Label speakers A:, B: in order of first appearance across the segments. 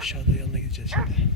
A: Aşağıda yanına gideceğiz şimdi.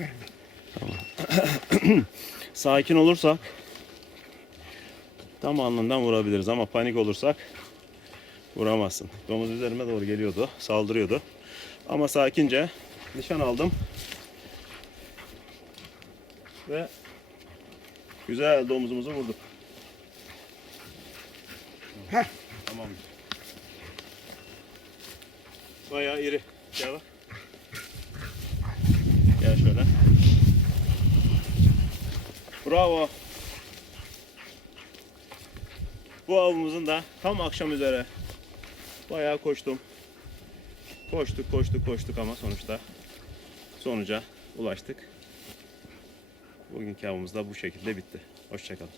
A: Sakin olursak tam alnından vurabiliriz ama panik olursak vuramazsın. Domuz üzerime doğru geliyordu, saldırıyordu. Ama sakince nişan aldım. Ve güzel domuzumuzu vurduk.
B: Heh.
A: Tamam. Bayağı iri. Gel bak. Gel şöyle. Bravo. Bu avımızın da tam akşam üzere bayağı koştum. Koştuk koştuk koştuk ama sonuçta sonuca ulaştık. Bugünkü avımız da bu şekilde bitti. Hoşçakalın.